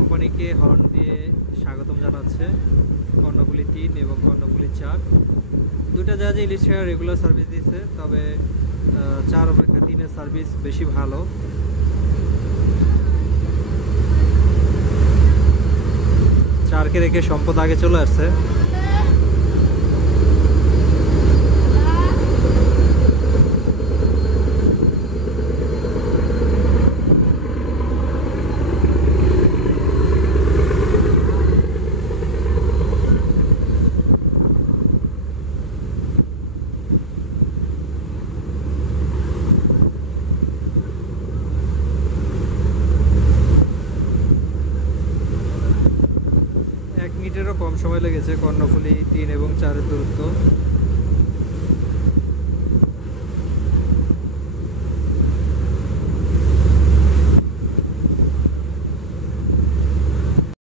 কোম্পানিকে হর্ন দিয়ে স্বাগতম জানাচ্ছে কর্ণফুলী 3 এবং কর্ণফুলী 4। দুটা জাহাজে ইলিশা রেগুলার সার্ভিস দিচ্ছে, তবে 4 অপেক্ষা 3-এর সার্ভিস বেশি ভালো। চারকে রেখে সম্পদ আগে চলে আসছে। মিনিটেরও কম সময় লেগেছে কর্ণফুলী 3 এবং 4-এর দূরত্ব।